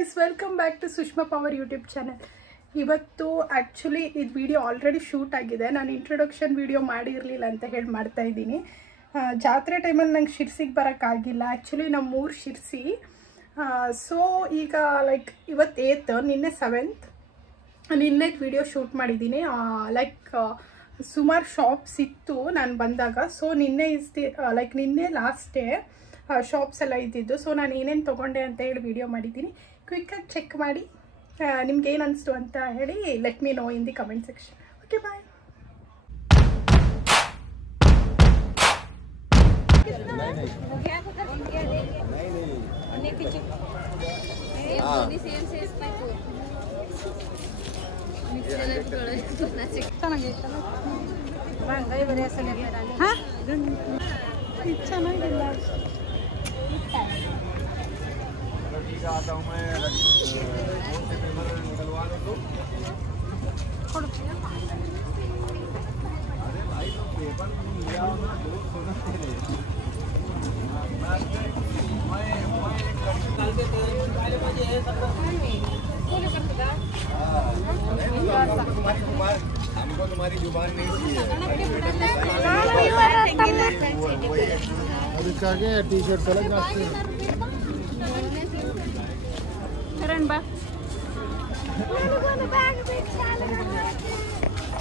Guys, welcome back to Sushma power YouTube channel. ಇವತ್ತು actually ಇದು video already shoot ಆಗಿದೆ. ನಾನು ಇಂಟ್ರೊಡಕ್ಷನ್ ವಿಡಿಯೋ ಮಾಡಿರಲಿಲ್ಲ ಅಂತ ಹೇಳಿ ಮಾಡ್ತಾ ಇದ್ದೀನಿ. ಜಾತ್ರೆ ಟೈಮಲ್ಲಿ ನಂಗೆ ಶಿರ್ಸಿಗೆ ಬರೋಕ್ಕಾಗಿಲ್ಲ. ಆ್ಯಕ್ಚುಲಿ ನಮ್ಮೂರು ಶಿರ್ಸಿ. ಸೊ ಈಗ ಲೈಕ್ ಇವತ್ತು 8th, ನಿನ್ನೆ 7th, ನಿನ್ನೆ ವಿಡಿಯೋ ಶೂಟ್ ಮಾಡಿದ್ದೀನಿ. ಲೈಕ್ ಸುಮಾರು ಶಾಪ್ಸ್ ಇತ್ತು ನಾನು ಬಂದಾಗ. ಸೊ ನಿನ್ನೆ ನಿನ್ನೆ ಲಾಸ್ಟ್ ಡೇ ಶಾಪ್ಸ್ ಎಲ್ಲ ಇದ್ದಿದ್ದು. ಸೊ ನಾನು ಏನೇನು ತೊಗೊಂಡೆ ಅಂತ ಹೇಳಿ ವಿಡಿಯೋ ಮಾಡಿದ್ದೀನಿ. ಕ್ವಿಕ್ಕಾಗಿ ಚೆಕ್ ಮಾಡಿ ನಿಮ್ಗೆ ಏನು ಅನಿಸ್ತು ಅಂತ ಹೇಳಿ let me know in the comment section. Okay, bye. ಚೆನ್ನಾಗಿಲ್ಲ. हमको तुम्हारी जुबान नहीं चाहिए. ಅದಕ್ಕಾಗಿ ಟಿ ಶರ್ಟ್ಸ್ ಎಲ್ಲ ಜಾಸ್ತಿ.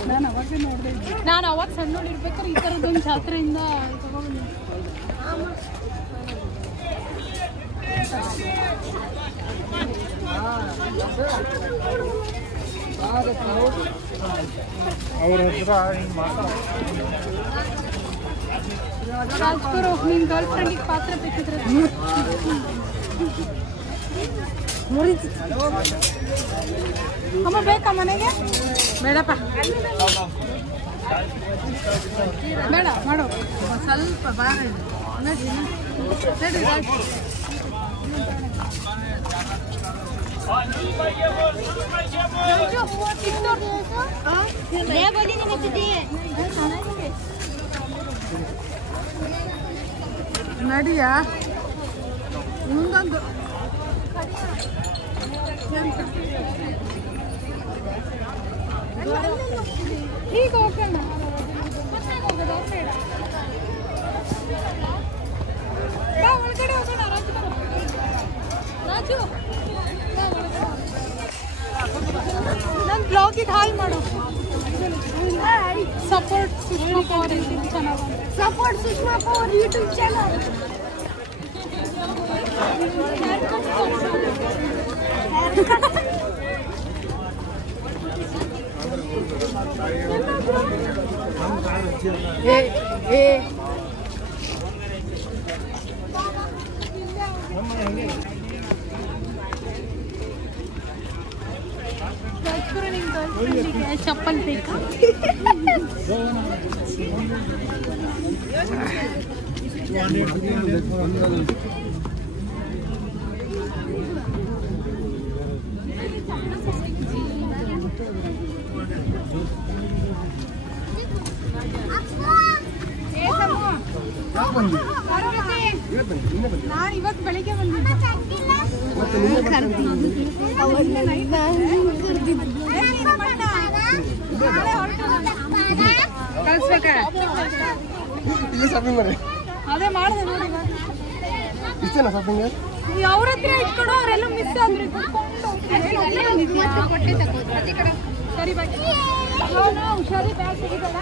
ನಾನು ಅವಾಗ ಸಣ್ಣೋಳು ಇರ್ಬೇಕಾದ್ರೆ ಈ ಥರದ್ದೊಂದು ಜಾತ್ರೆಯಿಂದ ತಗೊಂಡು ಅವ್ರ ಹತ್ರ ಹಿಂಗೆ ಮಾತಾಡ್ತಾರೆ. ರಾಜ್ಪುರ ನಿನ್ನ ಗರ್ಲ್ ಫ್ರೆಂಡಿಗೆ ಪಾತ್ರ ಬೇಕಿದ್ರೆ ಅಮ್ಮ ಬೇಕಾ ಮನೆಗೆ? ಬೇಡಪ್ಪ, ಬೇಡ ಮಾಡು. ಸ್ವಲ್ಪ ಬಾರ ನಡಿ ರಾಜ್. ನಡಿಯಾ ಮುಂದೊಂದು ಈಗ ಹೋಗೋಣ. ಒಳಗಡೆ ಹೋಗೋಣ. ರಾಜು ನನ್ನ ಬ್ಲಾಗಿಗೆ ಹಾಯ್ ಮಾಡು. Support Sushma power YouTube channel. Support Sushma power YouTube channel. Chappal ಬೇಕಾ? ನಾನು ಇವತ್ತು ಬೆಳಿಗ್ಗೆ ಬಂದಿದ್ದೆ. ಅದೇ ಮಾಡಿದೆ ನೋಡಿ. ಇಷ್ಟೇನಾ ಶಾಪಿಂಗ್? ಅವ್ರ ಹತ್ರ ಇಟ್ಕೊಡು, ಅವರೆಲ್ಲ ಮಿಸ್ ಆದ್ರು. ಸರಿ ಬಾಯ್. ಹುಷಾರಿ, ಬ್ಯಾಗ್ ಸಿಗಿದಲ್ಲ.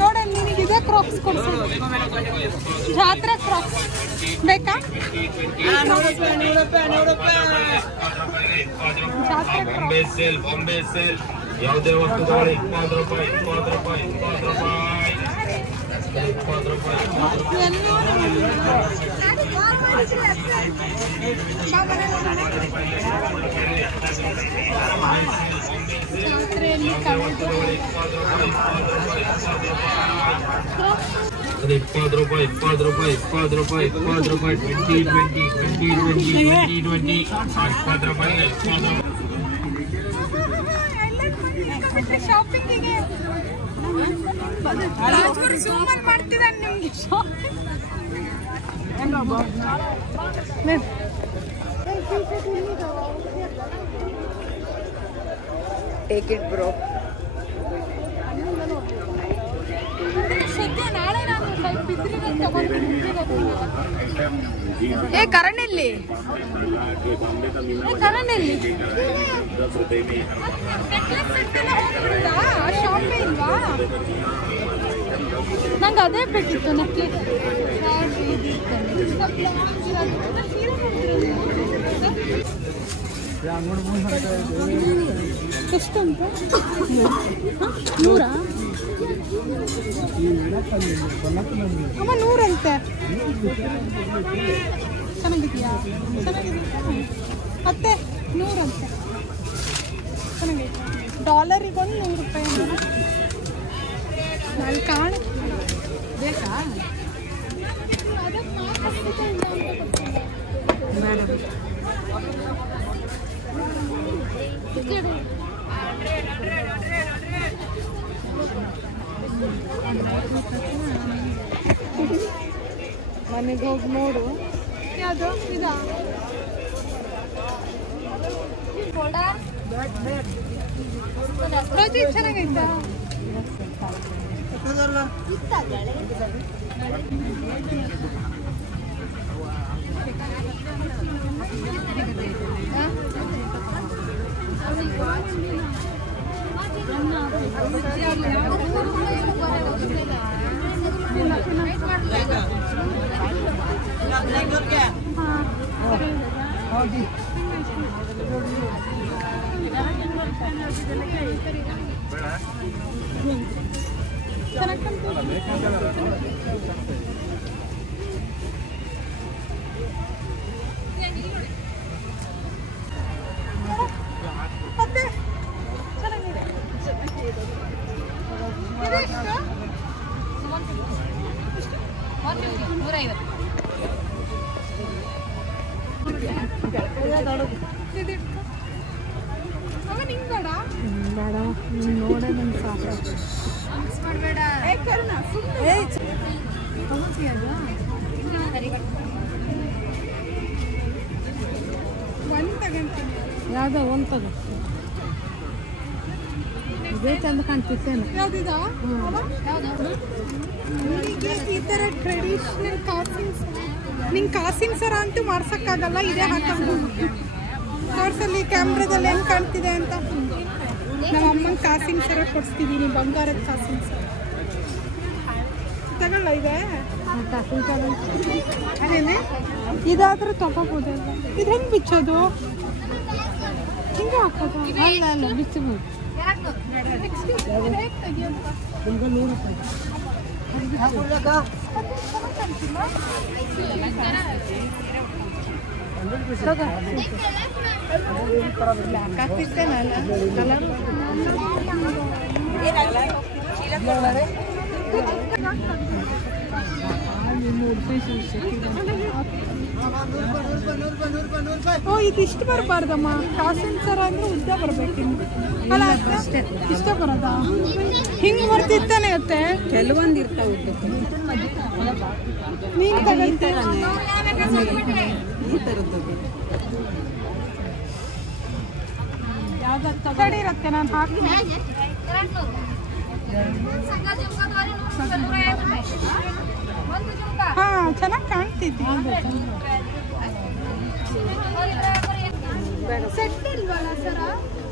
ನೋಡಿ, ನಿನಗಿದೆ ಕ್ರಾಕ್ಸ್ ಕೊಡ್ಸಿ. ಜಾತ್ರೆ ಕ್ರಾಕ್ಸ್ ಬೇಕಾ? ಬಾಂಬೆ ಸೇಲ್ ಯಾವುದೇ ವಸ್ತು ತಗೊಳ್ಳಿ 20 ರೂಪಾಯಿ. ಜಾತ್ರೆಯಲ್ಲಿ ಕಳೆದು ಅದು 20 ರೂಪಾಯಿ 20 ರೂಪಾಯಿ 20 ರೂಪಾಯಿ 20 ರೂಪಾಯಿ 20 20 20 20 20 20 ರೂಪಾಯಿ 20 ಶಾಪಿಂಗಿಗೆ ರಾಜ್ಗುರು ಸೂಮನ್ ಮಾಡ್ತಿದ್ದಾನೆ ನಿಮ್ಗೆ Take it, bro. ಸದ್ಯ ನಾಳೆ ನಾನು ಸ್ವಲ್ಪ ಇದ್ರಿಗೆ ತಗೊಂಡು ಏ ಕರಣ್ ಎಲ್ಲಿ? ಕರಣ್ ಎಲ್ಲಿ? ಶಾಪೇ ಇಲ್ವಾ? ನಂಗೆ ಅದೇ ಬೇಕಿತ್ತು ನೆಕ್ಲೆಸ್. ಎಷ್ಟುಂಟು? 100? ಅಮ್ಮ 100 ಅಂತೆ. ಚೆನ್ನಾಗಿದೆಯಾ? ಚೆನ್ನಾಗಿದೆ ಮತ್ತೆ 100 ಅಂತೆ. ಚೆನ್ನಾಗೈತೆ. ಡಾಲರಿಗೊಂದು 100 ರೂಪಾಯಿ ಅಲ್ಲಿ ಕಾಣುತ್ತೆ. ಬೇಕಾ? ಮನೆಗೆ ಹೋಗಿ ನೋಡು. ಯಾವುದು ಇದಾ? ರೋಜಿ ಚೆನ್ನಾಗೈತಾ? ಯಾವ್ದೋ ಒಂದು ತಗೋ. ಇದೇ ಚಂದ ಕಾಣ್ತಿತ್ತೇನು? ಯಾವ್ದಿದಾ? ಈ ಥರ ಟ್ರೆಡಿಷ್ನಲ್ ಕಾಸಿಂಗ್ಸ್. ನಿಂಗೆ ಕಾಸಿಂಗ್ ಸರ ಅಂತೂ ಮಾಡ್ಸೋಕ್ಕಾಗಲ್ಲ, ಇದೇ ಹಾಕೊಂಡು ತೋರ್ಸಲ್ಲಿ ಕ್ಯಾಮ್ರಾದಲ್ಲಿ ಹೆಂಗೆ ಕಾಣ್ತಿದೆ ಅಂತ. ನಮ್ಮ ಅಮ್ಮಂಗೆ ಕಾಸಿಂಗ್ ಸರ ಕೊಡಿಸ್ತಿದ್ದೀನಿ, ಬಂಗಾರದ ಕಾಸಿಂಗ್ ಸರ. ತಗೊಳ್ಳ ಇದೆ ಕಾಸಿನ ಸರ ಅದೇನೆ. ಇದಾದ್ರೂ ತಗೋಬೋದು. ಇದು ಹೆಂಗೆ ಬಿಚ್ಚೋದು? ಹಿಂಗೆ ಹಾಕೋದು? ಅಲ್ಲ ಅಲ್ಲ ಬಿಚ್ಚಬಹುದು. ಓ ಇದಿಷ್ಟು ಬರಬಾರ್ದಮ್ಮ. ಕಾಸಿನ ಸರ ಅಂದ್ರೆ ಉದ್ದ ಬರ್ಬೇಕು. ಅಲ್ಲ ಇಷ್ಟ ಬರೋದಾ? ಹಿಂಗೆ ಬರ್ತಿತ್ತಾನೆ ಇರುತ್ತೆ. ಕೆಲವೊಂದು ಇರ್ತಾವೆ ನೀನು ತಗೊಳ್ತೀರ ಈ ಥರದ್ದು. ಯಾವ್ದು ತಗಡಿ ಇರುತ್ತೆ, ನಾನು ಹಾಕ್ತೀನಿ. ಹಾಂ ಚೆನ್ನಾಗಿ ಕಾಣ್ತಿದ್ದಿ. ಸೆಟ್ ಇಲ್ವಲ್ಲ ಸರ?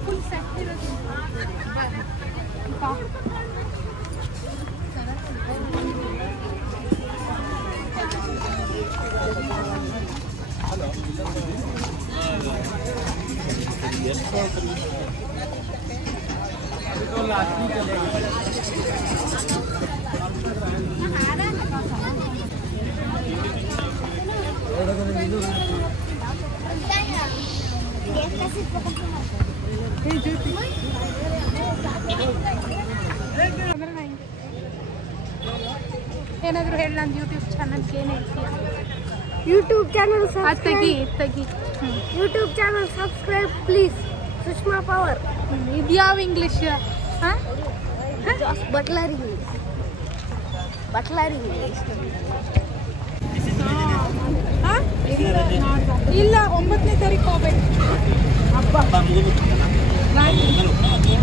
ಫುಲ್ ಸೆಟ್ ಇರೋದು. ಏನಾದರೂ ಹೇಳಿ ನನ್ನ ಯೂಟ್ಯೂಬ್ ಚಾನಲ್ಗೆ ಏನು ಹೇಳ್ತೀಯಾ? ಯೂಟ್ಯೂಬ್ ಚಾನಲ್ ತೆಗಿ YouTube channel subscribe please. Sushma power. ಇದು ಯಾವ ಇಂಗ್ಲೀಷ್? ಹಾಂ, ಬಟ್ಲರ್ ಇಂಗ್ಲೀಷ್. ಇಲ್ಲ 9ನೇ ತಾರೀಕು ಹೋಗ್ಬೇಕು.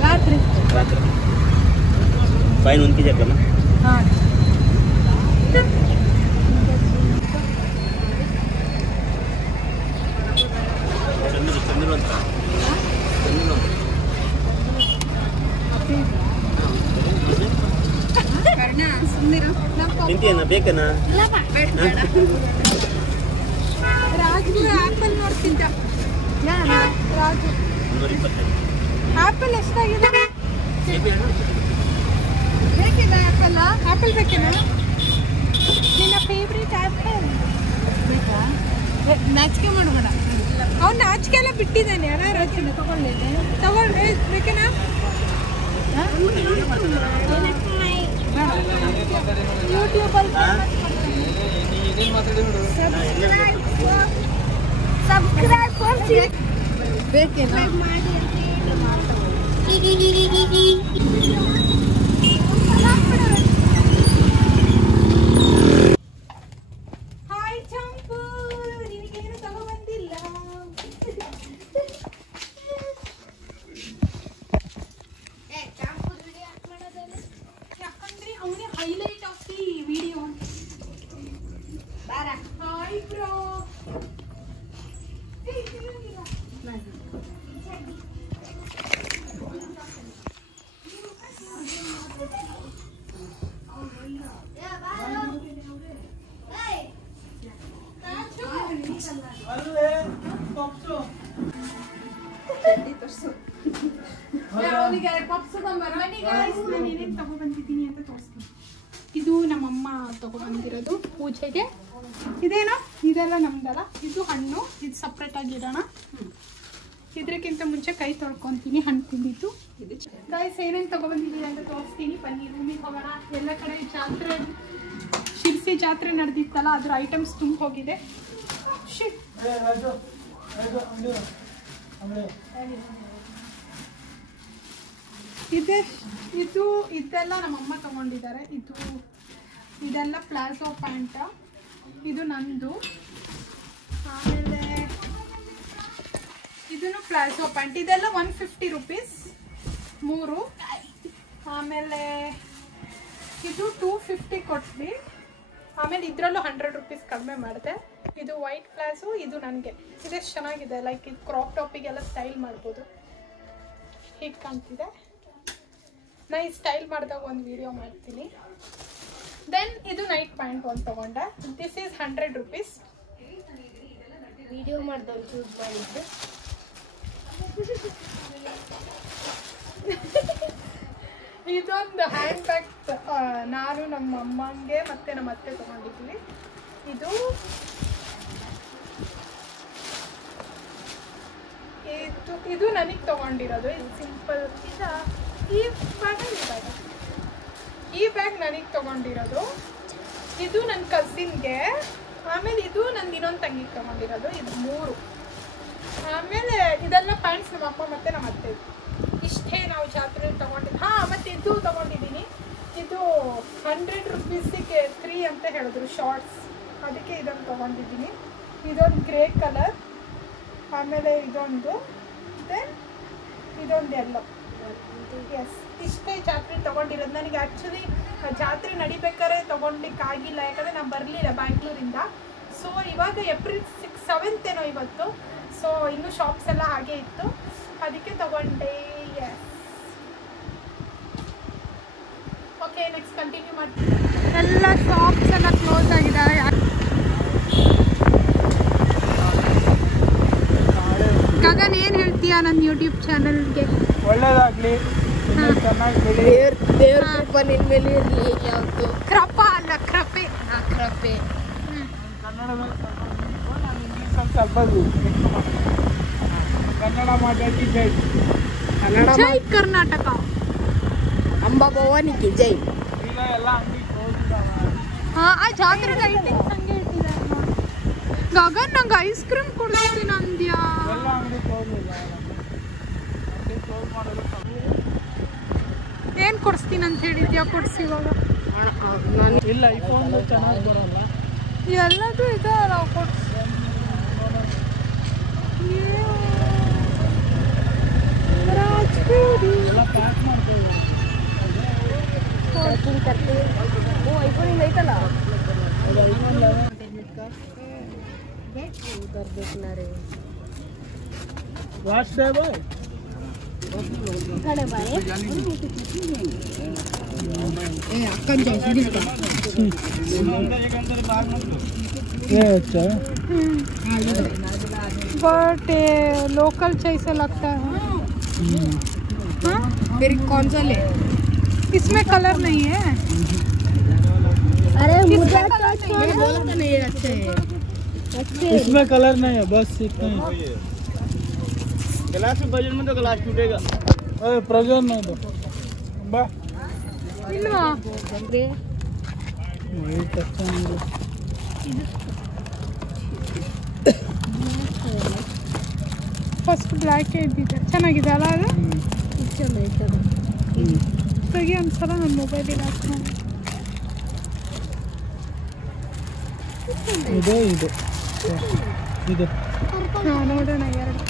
ರಾತ್ರಿ ಫೈನ್ 1 kg ಹಾಕಲ್ಲ. ಹಾಂ, ಚಂದ್ರ ಅಂತ ತಿಂತೀಯನ ಬೇಕನ? ರಾಜು ಆ್ಯಪಲ್ ನೋಡ್ತಿದ್ದ. ರಾಜು 125. ಆ್ಯಪಲ್ ಎಷ್ಟಾಗಿದೆ? ಬೇಕಿಲ್ಲ ಆ್ಯಪಲ್? ಆ್ಯಪಲ್ ಬೇಕೇನಾ? ನಿನ್ನ ಫೇವ್ರೇಟ್ ಆ್ಯಪಲ್ ಬೇಕಾ? ನಾಚಿಕೆ ಮಾಡಬೇಡ. ಅವ್ನು ನಾಚಿಕೆ ಎಲ್ಲ ಬಿಟ್ಟಿದ್ದಾನೆ. ಅಲ್ಲ ರಾಜು ತಗೊಳ್ಳಿ ಬೇಕೇನಾ? ಯೂಟ್ಯೂಬಲ್ಲಿ ಸಬ್ಸ್ಕ್ರೈಬ್ ಬೇಕೇನಾ? ಹಾಯ್ ಚಂಪು, ನಿನಗೇನು ತಗೊಬಂದಿಲ್ಲ. ಯಾಕಂದ್ರೆ ಅವನೇ highlight of the video. Hi bro. ಅವನಿಗೆ ಪಪ್ಸ್ ನಾನು ಏನೇನು ತಗೊಬಂದಿದ್ದೀನಿ ಅಂತ ತೋರಿಸ್ತೀನಿ. ಇದು ನಮ್ಮಮ್ಮ ತಗೊಬಂದಿರೋದು ಪೂಜೆಗೆ. ಇದೇನೋ ಇದೆಲ್ಲ ನಮ್ದಲ್ಲ. ಇದು ಹಣ್ಣು, ಇದು ಸಪ್ರೇಟ್ ಆಗಿಡೋಣ. ಇದಕ್ಕಿಂತ ಮುಂಚೆ ಕೈ ತೊಳ್ಕೊತೀನಿ ಹಣ್ಣು ತಿಂದಿದ್ದು. ಗೈಸ್ ಏನೇನು ತಗೊಬಂದಿದ್ದೀನಿ ಅಂತ ತೋರಿಸ್ತೀನಿ. ಬನ್ನಿ ರೂಮಿಗೆ ಹೋಗೋಣ. ಎಲ್ಲ ಕಡೆ ಜಾತ್ರೆ, ಶಿರ್ಸಿ ಜಾತ್ರೆ ನಡೆದಿತ್ತಲ್ಲ, ಅದ್ರ ಐಟಮ್ಸ್ ತುಂಬ ಹೋಗಿದೆ. ಇದೆಲ್ಲ ನಮ್ಮಮ್ಮ ತಗೊಂಡಿದ್ದಾರೆ. ಇದೆಲ್ಲ ಪ್ಲಾಜೋ ಪ್ಯಾಂಟ. ಇದು ನಂದು. ಆಮೇಲೆ ಇದನ್ನು ಪ್ಲಾಜೋ ಪ್ಯಾಂಟ್. ಇದೆಲ್ಲ 150 ರೂಪೀಸ್ 3. ಆಮೇಲೆ ಇದು 250 ಕೊಟ್ವಿ. ಆಮೇಲೆ ಇದರಲ್ಲೂ 100 ರೂಪೀಸ್ ಕಡಿಮೆ ಮಾಡಿದೆ. ಇದು ವೈಟ್ ಪ್ಲಾಜೋ. ಇದು ನನಗೆ ಇದೆಷ್ಟು ಚೆನ್ನಾಗಿದೆ. ಲೈಕ್ ಇದು ಕ್ರಾಪ್ ಟಾಪಿಗೆಲ್ಲ ಸ್ಟೈಲ್ ಮಾಡ್ಬೋದು. ಹೀಗೆ ಕಾಣ್ತಿದೆ. ನಾ ಈ ಸ್ಟೈಲ್ ಮಾಡಿದಾಗ ಒಂದು ವಿಡಿಯೋ ಮಾಡ್ತೀನಿ. ದೆನ್ ಇದು ನೈಟ್ ಪ್ಯಾಂಟ್ ಒಂದು ತೊಗೊಂಡೆ. This is 100 rupees. ವಿಡಿಯೋ ಮಾಡಿದವ್ರು ಚೂಸ್ ಮಾಡಿದ್ದು. ಇದೊಂದು ಹ್ಯಾಂಡ್ ಬ್ಯಾಗ್ ನಾನು ನಮ್ಮ ಅಮ್ಮಂಗೆ ಮತ್ತು ನಮ್ಮ ಅತ್ತೆ ತೊಗೊಂಡಿದ್ವಿ. ಇದು ನನಗೆ ತೊಗೊಂಡಿರೋದು. ಇದು ಸಿಂಪಲ್. ಈ ಬ್ಯಾಗ್ ನನಗೆ ತೊಗೊಂಡಿರೋದು. ಇದು ನನ್ನ ಕಸಿನ್ಗೆ. ಆಮೇಲೆ ಇದು ನನ್ನ ಇನ್ನೊಂದು ತಂಗಿಗೆ ತೊಗೊಂಡಿರೋದು. ಇದು 3. ಆಮೇಲೆ ಇದೆಲ್ಲ ಪ್ಯಾಂಟ್ಸ್ ನಮ್ಮ ಅಮ್ಮ ಮತ್ತು ನಮ್ಮ ಅತ್ತೆ. ಇಷ್ಟೇ ನಾವು ಜಾತ್ರೆಯಲ್ಲಿ ತೊಗೊಂಡಿದ್ದು. ಹಾಂ, ಮತ್ತು ಇದು ತೊಗೊಂಡಿದ್ದೀನಿ. ಇದು 100 ರೂಪೀಸಿಗೆ 3 ಅಂತ ಹೇಳಿದ್ರು ಶಾರ್ಟ್ಸ್. ಅದಕ್ಕೆ ಇದನ್ನು ತೊಗೊಂಡಿದ್ದೀನಿ. ಇದೊಂದು ಗ್ರೇ ಕಲರ್. ಆಮೇಲೆ ಇದೊಂದು, ದೆನ್ ಇದೊಂದು ಎಲ್ಲೋ. ಎಸ್, ಇಷ್ಟೇ ಜಾತ್ರೆ ತೊಗೊಂಡಿರೋದು. ನನಗೆ ಆ್ಯಕ್ಚುಲಿ ಜಾತ್ರೆ ನಡಿಬೇಕಾದ್ರೆ ತೊಗೊಳ್ಲಿಕ್ಕಾಗಿಲ್ಲ, ಯಾಕಂದರೆ ನಾನು ಬರಲಿಲ್ಲ ಬ್ಯಾಂಗ್ಳೂರಿಂದ. ಸೊ ಇವಾಗ ಏಪ್ರಿಲ್ 7th ಏನೋ ಇವತ್ತು. ಸೊ ಇನ್ನೂ ಶಾಪ್ಸ್ ಎಲ್ಲ ಹಾಗೆ ಇತ್ತು, ಅದಕ್ಕೆ ತೊಗೊಂಡೆ. ಎಸ್, ಓಕೆ, ನೆಕ್ಸ್ಟ್ ಕಂಟಿನ್ಯೂ ಮಾಡ್ತೀನಿ. ಎಲ್ಲ ಶಾಪ್ಸ್ ಎಲ್ಲ ಕ್ಲೋಸ್ ಆಗಿದ್ದಾವೆ. ಗಗನ್ ಏನು ಹೇಳ್ತೀಯಾ ನನ್ನ ಯೂಟ್ಯೂಬ್ ಚಾನಲ್ಗೆ? ಒಳ್ಳೇದಾಗ್ಲಿ, ಚೆನ್ನಾಗಿ ಬೆಳಿ. ದೇವ್ರ ಕೃಪೆ ನಿನ್ನ ಮೇಲೆ ಇರಲಿ. ಯಾವತ್ತು ಕ್ರಪ ಅಲ್ಲ, ಕ್ರಪೆ. ಕ್ರಪೆ. ಕನ್ನಡದಲ್ಲಿ ನಾನು ಇಂಗ್ಲೀಷಲ್ಲಿ ಸ್ವಲ್ಪ ಕನ್ನಡ ಮಾತಾಡಿ. ಜೈ ಕನ್ನಡ. ಜೈ ಕರ್ನಾಟಕ. ಅಂಬಾ ಭವಾನಿಗೆ ಜೈ. ಈಗ ಎಲ್ಲ ಅಂಗಡಿ ಕ್ಲೋಸ್ ಇದ್ದಾವೆ. ಆ ಜಾತ್ರೆ ಲೈಟಿಂಗ್ಸ್ ಹಂಗೆ ಇಟ್ಟಿದ್ದಾರೆ ನೋಡಿ. ಗಗನ್ ನಂಗೆ ಐಸ್ ಕ್ರೀಮ್ ಕೊಡ್ತೀನಿ ಅಂದ್ಯಾ? ಎಲ್ಲ ಅಂಗಡಿ ಕ್ಲೋಸ್ ಇಲ್ಲ, ಅಂಗಡಿ ಕ್ಲೋಸ್ ಮಾಡೋದು ಏನು ಕೊಡಿಸ್ತೀನಿ ಅಂತ ಹೇಳಿದ್ಯಾ? ಕೊಡಿಸಿ ಇವಾಗ. ಇಲ್ಲ. ಐಫೋನ್ ಚೆನ್ನಾಗಿ ಬರೋಲ್ಲ. ಎಲ್ಲದೂ ಇದೆ, ನಾವು ಕೊಡ್ಸಿ. ಎಲ್ಲ ಪ್ಯಾಕ್ ಮಾಡ್ತೇವೆ. ವಾಟ್ಸ್ಆಪ್ बट लोकल चाहिए लगता है। हाँ? फिर कौन सा ले? इसमें कलर नहीं है। अरे मुझे बोला था नहीं अच्छे है। इसमें कलर नहीं है, बस इतना ही। ग्लास में बजट में तो ग्लास टूटेगा। अरे प्रजन नहीं दो बा इल्वा वही कच्चा नहीं। ಫಸ್ಟ್ ಬ್ಲ್ಯಾಕ್ ಇದ್ದಿದೆ, ಚೆನ್ನಾಗಿದೆ ಅಲ್ಲ ಅದು? ತೆಗಿ ಒಂದ್ಸಲ ನನ್ನ ಮೊಬೈಲಿಗೆ ಹಾಕ್ತೀನಿ. ಇದು ಇದು ಇದು ಹಾಂ ನೋಡೋಣ, ಎರಡು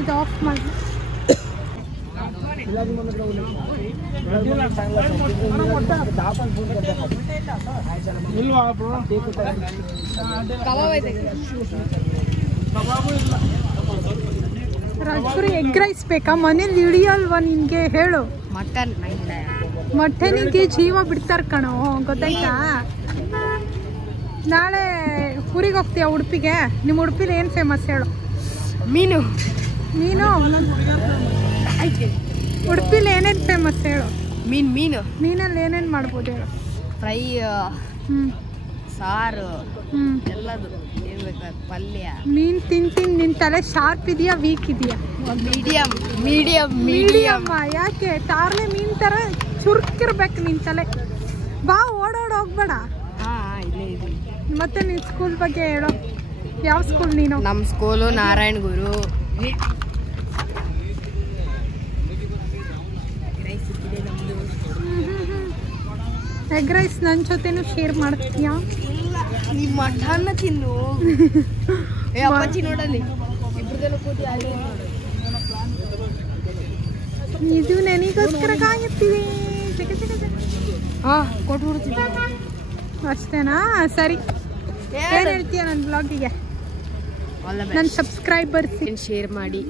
ಇದು ಆಫ್ ಮಾಡಿ. ಇಲ್ವಾ ಬ್ರೋ? ರಾಜ್ಪುರಿ ಎಗ್ ರೈಸ್ ಬೇಕಾ? ಮನೇಲಿ ಇಳಿಯಲ್ವಾ ನಿನಗೆ? ಹೇಳು. मटन ಮಟನಿಗೆ ಜೀವ ಬಿಡ್ತಾರೆ ಕಣೋ, ಗೊತ್ತಾಯ್ತಾ? ನಾಳೆ ಊರಿಗೆ ಹೋಗ್ತೀಯ ಉಡುಪಿಗೆ? ನಿಮ್ಮ ಉಡುಪಿಲಿ ಏನು ಫೇಮಸ್ ಹೇಳು? मीनू ನೀನು ಉಡುಪಿಲಿ ಏನೇನು ಫೇಮಸ್ ಹೇಳು? मीनू ಮೀನಲ್ಲಿ ಏನೇನು ಮಾಡ್ಬೋದು ಹೇಳು? ಫ್ರೈ ಹ್ಞೂ ಸಾರು ಹ್ಞೂ ಎಲ್ಲದು ಏನ್ ಬೇಕಾದ ಪಲ್ಯ ಮೀನು ತಿಂದು ನಿನ್ನ ತಲೆ ಶಾರ್ಪ್ ಇದೆಯಾ ವೀಕ್ ಇದೆಯಾ? Medium medium medium. ಯಾಕೆ ತಾರ್ಲೆ ಮೀನು ಥರ ಚುರುಕಿರ್ಬೇಕು ನಿನ್ನ ತಲೆ. ಬಾ, ಓಡಾಡಿ ಹೋಗ್ಬೇಡ. ಹಾ ಇಲ್ಲೇ ಇದೆ. ಮತ್ತೆ ನಿನ್ನ ಸ್ಕೂಲ್ ಬಗ್ಗೆ ಹೇಳು. ಯಾವ ಸ್ಕೂಲ್ ನೀನು? ನಮ್ಮ school Narayana Guru. Egg rice ನನ್ನ ಜೊತೆನೂ ಶೇರ್ ಮಾಡ್ತೀಯಾ? ನಿಮ್ಮ ಮಠನ ತಿನ್ನು. ಏ ಅಪ್ಪಾಜಿ ನೋಡಲ್ಲಿ ಇಬ್ರದೆಲ್ಲ ಕೂತಿ ಅಲ್ಲಿ ಇದು ನನಗೋಸ್ಕರ ಕಾಯುತ್ತೀವಿ. ಹಾ ಕೊಟ್ಬಿಡ್ತೀನಿ. ಅಷ್ಟೇನಾ? ಸರಿ, ಏನು ಹೇಳ್ತೀಯ ನನ್ನ ಬ್ಲಾಗಿಗೆ? ನನ್ನ ಸಬ್ಸ್ಕ್ರೈಬರ್ಸ್ ಶೇರ್ ಮಾಡಿ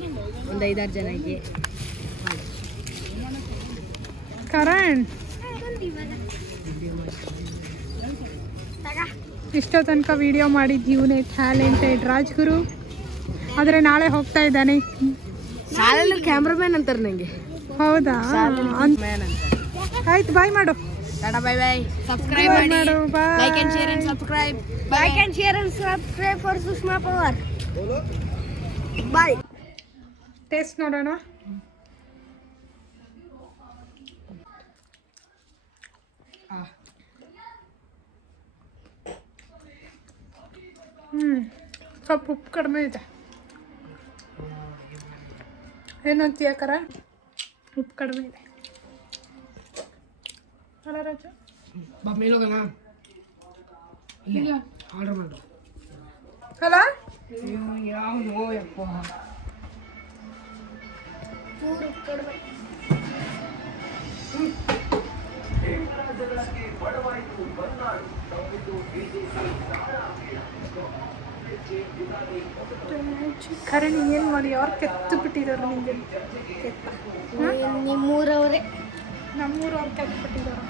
ಒಂದು 5-6 ಜನಕ್ಕೆ. ಕರಣ್ ಇಷ್ಟೋ ತನಕ ವಿಡಿಯೋ ಮಾಡಿದ್ದು ಇವನೇ ಟ್ಯಾಲೆಂಟೆಡ್ ರಾಜ್ಗುರು. ಆದರೆ ನಾಳೆ ಹೋಗ್ತಾ ಇದ್ದಾನೆ. ಶಾಲೆಯಲ್ಲಿ ಕ್ಯಾಮ್ರಾಮ್ಯಾನ್ ಅಂತಾರೆ ನಂಗೆ. ಹೌದಾ? ಮ್ಯಾನ್ ಅಂತ. ಆಯ್ತು, ಬಾಯ್ ಮಾಡು. ಟಾಟಾ ಬೈ ಬೈ. ಸಬ್ಸ್ಕ್ರೈಬ್ ಮಾಡಿ. Bye. Like and share and subscribe. Like and share and subscribe for Sushma power. Bye. Taste ನೋಡೋಣ. ಸ್ವಲ್ಪ ಉಪ್ಪು ಕಡಿಮೆ ಇದೆ. ಏನಂತೀಯ ಕರ? ಉಪ್ಪು ಕಡಿಮೆ ಇದೆ ಅಲ್ಲ ರಾಜ? ಇಲ್ಲ ಆರ್ಡರ್ ಮಾಡು. ಅಲ್ಲ ಕರಣ್ ಏನು ಮಾಡಿ ಅವ್ರು ಕೆತ್ತು ಬಿಟ್ಟಿದ್ದಾರೆ ನಿಮಗೆ? ನಿಮ್ಮೂರವರೇ. ನಮ್ಮೂರವ್ರು ಕೆತ್ತು ಬಿಟ್ಟಿದ್ದಾರೆ.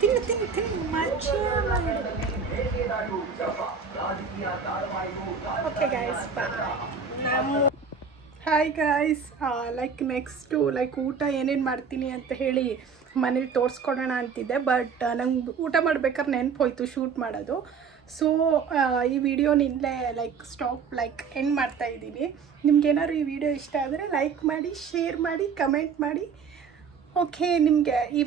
ತಿನ್ನು ತಿನ್ನು ತಿನ್ನು ಮಚ್ಚ ಮಾಡಿ. Okay guys, hi guys. Like next ಊಟ ಏನೇನು ಮಾಡ್ತೀನಿ ಅಂತ ಹೇಳಿ ಮನೇಲಿ ತೋರಿಸ್ಕೊಡೋಣ ಅಂತಿದ್ದೆ. ಬಟ್ ನಂಗೆ ಊಟ ಮಾಡ್ಬೇಕಾದ್ರೆ ನೆನಪು ಹೋಯ್ತು ಶೂಟ್ ಮಾಡೋದು. ಸೊ ಈ ವಿಡಿಯೋನಿಂದಲೇ ಎಂಡ್ ಮಾಡ್ತಾಯಿದ್ದೀನಿ. ನಿಮ್ಗೇನಾದ್ರು ಈ ವಿಡಿಯೋ ಇಷ್ಟ ಆದರೆ ಲೈಕ್ ಮಾಡಿ, ಶೇರ್ ಮಾಡಿ, ಕಮೆಂಟ್ ಮಾಡಿ. ಓಕೆ, ನಿಮಗೆ ಈ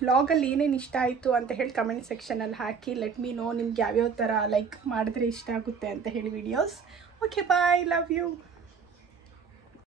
ವ್ಲಾಗಲ್ಲಿ ಏನೇನು ಇಷ್ಟ ಆಯಿತು ಅಂತ ಹೇಳಿ ಕಮೆಂಟ್ ಸೆಕ್ಷನಲ್ಲಿ ಹಾಕಿ. ಲೆಟ್ ಮೀ ನೋ ನಿಮ್ಗೆ ಯಾವ್ಯಾವ ಥರ ಲೈಕ್ ಮಾಡಿದ್ರೆ ಇಷ್ಟ ಆಗುತ್ತೆ ಅಂತ ಹೇಳಿ videos. Okay, bye, love you.